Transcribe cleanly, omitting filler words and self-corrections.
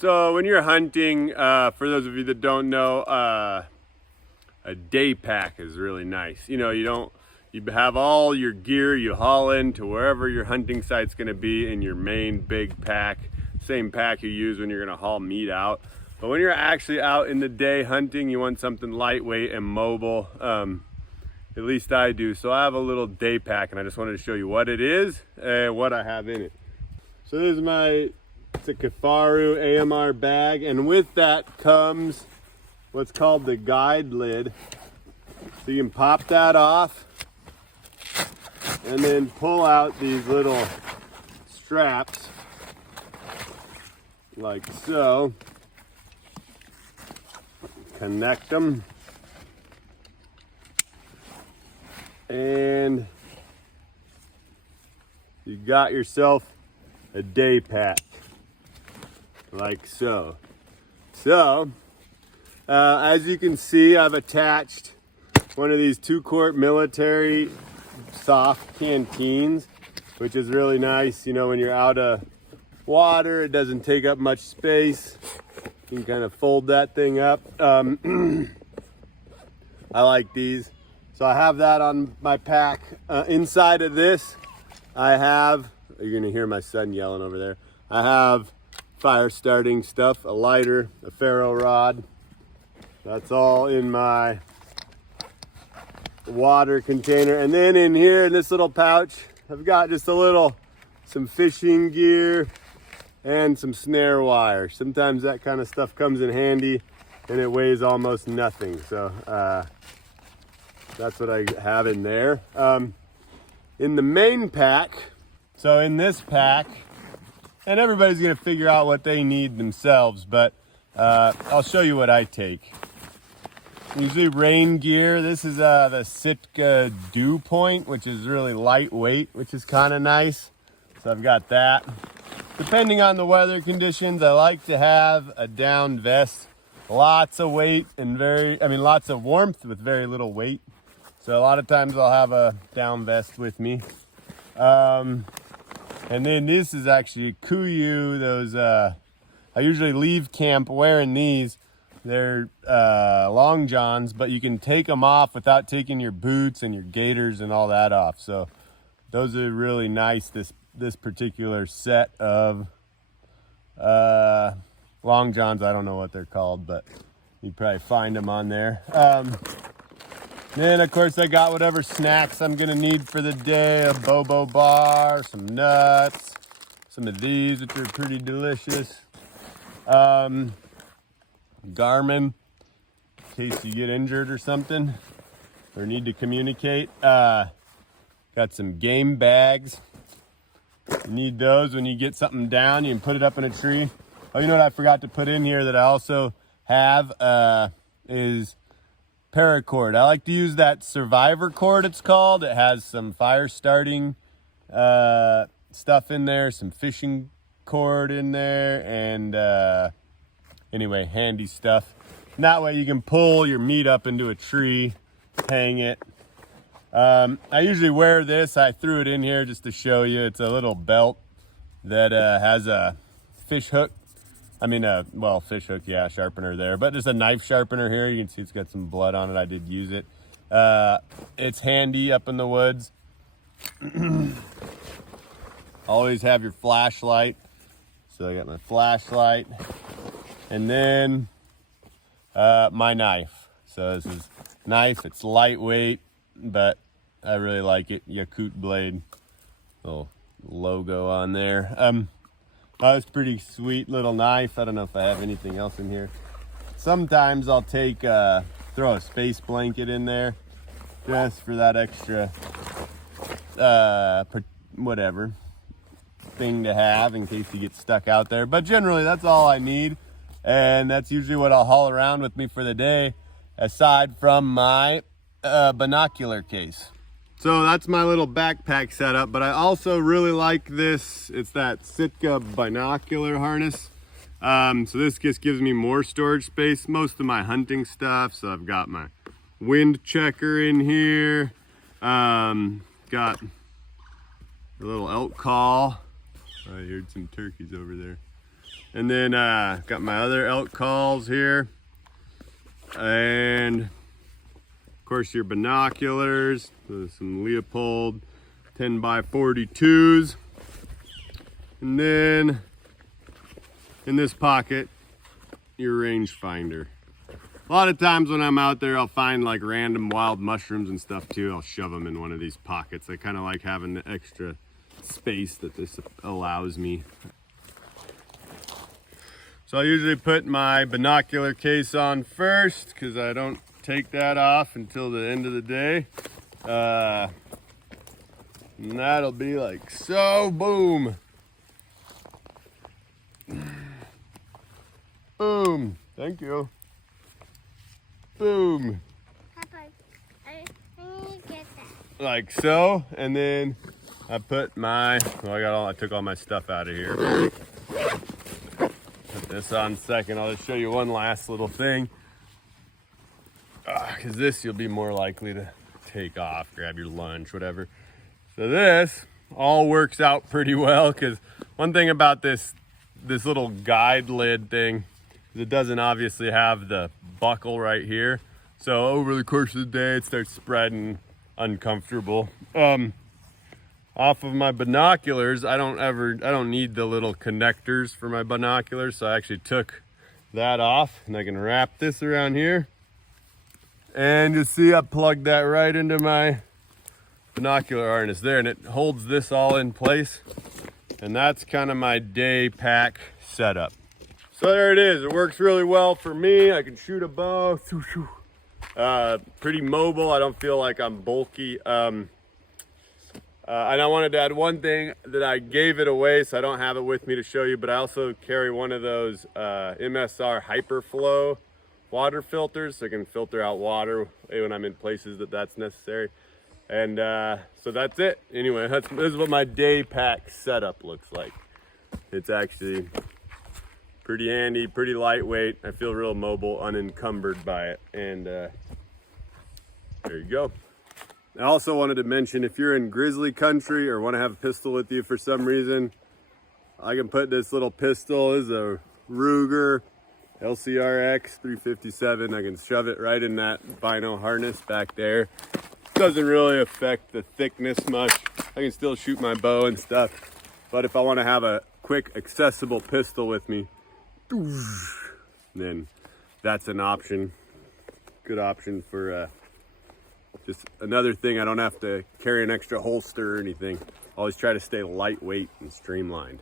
So when you're hunting, for those of you that don't know, a day pack is really nice. You know, you have all your gear, you haul in to wherever your hunting site's gonna be in your main big pack, same pack you use when you're gonna haul meat out. But when you're actually out in the day hunting, you want something lightweight and mobile. At least I do. So I have a little day pack, and I just wanted to show you what it is and what I have in it. So this is it's a Kifaru AMR bag, and with that comes what's called the guide lid. So you can pop that off and then pull out these little straps like so. Connect them, and you got yourself a day pack like so. As you can see, I've attached one of these 2-quart military soft canteens, which is really nice. You know, when you're out of water, it doesn't take up much space. You can kind of fold that thing up. I like these. So I have that on my pack. Inside of this, I have, you're gonna hear my son yelling over there. I have fire starting stuff, a lighter, a ferro rod. That's all in my water container. And then in here, in this little pouch, I've got just some fishing gear and some snare wire. Sometimes that kind of stuff comes in handy, and it weighs almost nothing. So that's what I have in there. In the main pack, so in this pack, and everybody's gonna figure out what they need themselves, but I'll show you what I take. Usually rain gear. This is the Sitka Dew Point, which is really lightweight, which is kind of nice. So I've got that. Depending on the weather conditions, I like to have a down vest. Lots of weight and lots of warmth with very little weight. So a lot of times I'll have a down vest with me. And then this is actually Kuyu. Those I usually leave camp wearing these. They're long johns, but you can take them off without taking your boots and your gaiters and all that off. So those are really nice. This particular set of long johns, I don't know what they're called, but you probably find them on there. Then of course I got whatever snacks I'm gonna need for the day, a bobo bar, some nuts, some of these which are pretty delicious. Garmin, in case you get injured or something or need to communicate. Got some game bags. You need those when you get something down. You can put it up in a tree. Oh, you know what I forgot to put in here that I also have is Paracord. I like to use that Survivor cord, it's called. It has some fire starting stuff in there, some fishing cord in there, and anyway, handy stuff. And that way you can pull your meat up into a tree, hang it. I usually wear this. I threw it in here just to show you. It's a little belt that has a fish hook. Fish hook, yeah, sharpener there. But there's a knife sharpener here. You can see it's got some blood on it. I did use it. It's handy up in the woods. Always have your flashlight. So I got my flashlight. And then my knife. So this is knife. It's lightweight, but I really like it. Yakut blade, little logo on there. It's a pretty sweet little knife. I don't know if I have anything else in here. Sometimes I'll throw a space blanket in there just for that extra whatever thing to have in case you get stuck out there. But generally that's all I need, and that's usually what I'll haul around with me for the day, aside from my binocular case. So that's my little backpack setup, but I also really like this. It's that Sitka binocular harness. So this just gives me more storage space, most of my hunting stuff. So I've got my wind checker in here. Got a little elk call. I heard some turkeys over there. And then got my other elk calls here. And of course your binoculars, some Leopold 10x42s. And then in this pocket, your rangefinder. A lot of times when I'm out there, I'll find like random wild mushrooms and stuff too. I'll shove them in one of these pockets. I kind of like having the extra space that this allows me. So I usually put my binocular case on first because I don't take that off until the end of the day. And that'll be like so, boom. Boom, thank you. Boom. Papa, I need to get that. Like so, and then I put my, well, I took all my stuff out of here. Put this on second. I'll just show you one last little thing. Because this you'll be more likely to take off, grab your lunch, whatever. So this all works out pretty well, because one thing about this little guide lid thing is it doesn't obviously have the buckle right here. So over the course of the day, it starts spreading uncomfortable. Off of my binoculars, I don't need the little connectors for my binoculars. So I actually took that off, and I can wrap this around here. And you see I plugged that right into my binocular harness there, and it holds this all in place. And that's kind of my day pack setup. So there it is. It works really well for me. I can shoot a bow. Pretty mobile. I don't feel like I'm bulky. And I wanted to add one thing that I gave it away, so I don't have it with me to show you, but I also carry one of those MSR Hyperflow water filters, so I can filter out water when I'm in places that's necessary. And so that's it. Anyway, this is what my day pack setup looks like. It's actually pretty handy, pretty lightweight. I feel real mobile, unencumbered by it. And there you go. I also wanted to mention, if you're in grizzly country or want to have a pistol with you for some reason, I can put this little pistol. This is a Ruger LCRX 357. I can shove it right in that Bino harness back there. Doesn't really affect the thickness much. I can still shoot my bow and stuff, but if I want to have a quick accessible pistol with me, then that's an option. Good option for just another thing. I don't have to carry an extra holster or anything. Always try to stay lightweight and streamlined.